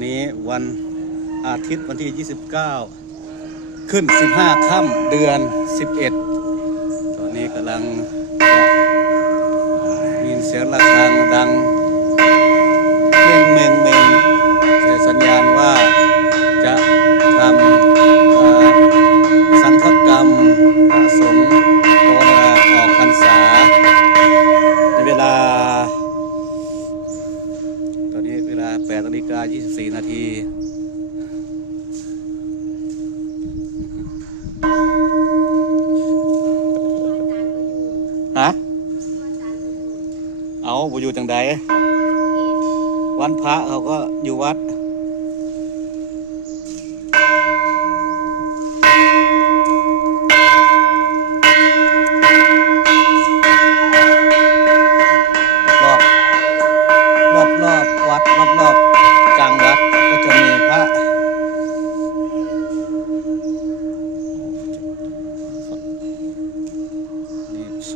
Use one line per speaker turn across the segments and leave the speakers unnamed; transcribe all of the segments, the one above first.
วันนี้วันอาทิตย์วันที่ 29 ขึ้น 15 ค่ำเดือน 11 ตอนนี้กำลังมีเสียงระฆังดังเม่งเมง สี่นาทีฮะเอาบ่อยู่จังใดวันพระเขาก็อยู่วัด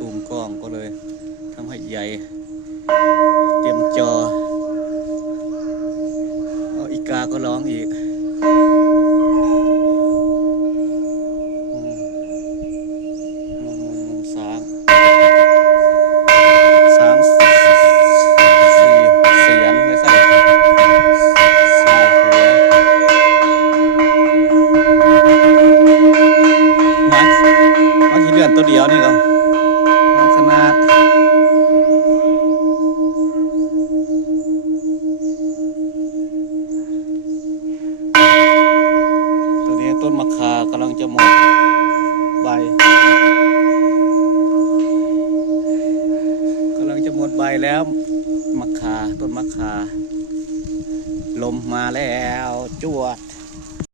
ซูมกล้องก็เลยทำให้ใหญ่ เตรียมจอเอาอีกาก็ร้องอีกอืมมุมมุมมุมสา ต้นมะขากำลังจะหมดใบกำลังจะหมดใบแล้วมะขาต้นมะขา ลมมาแล้วจวด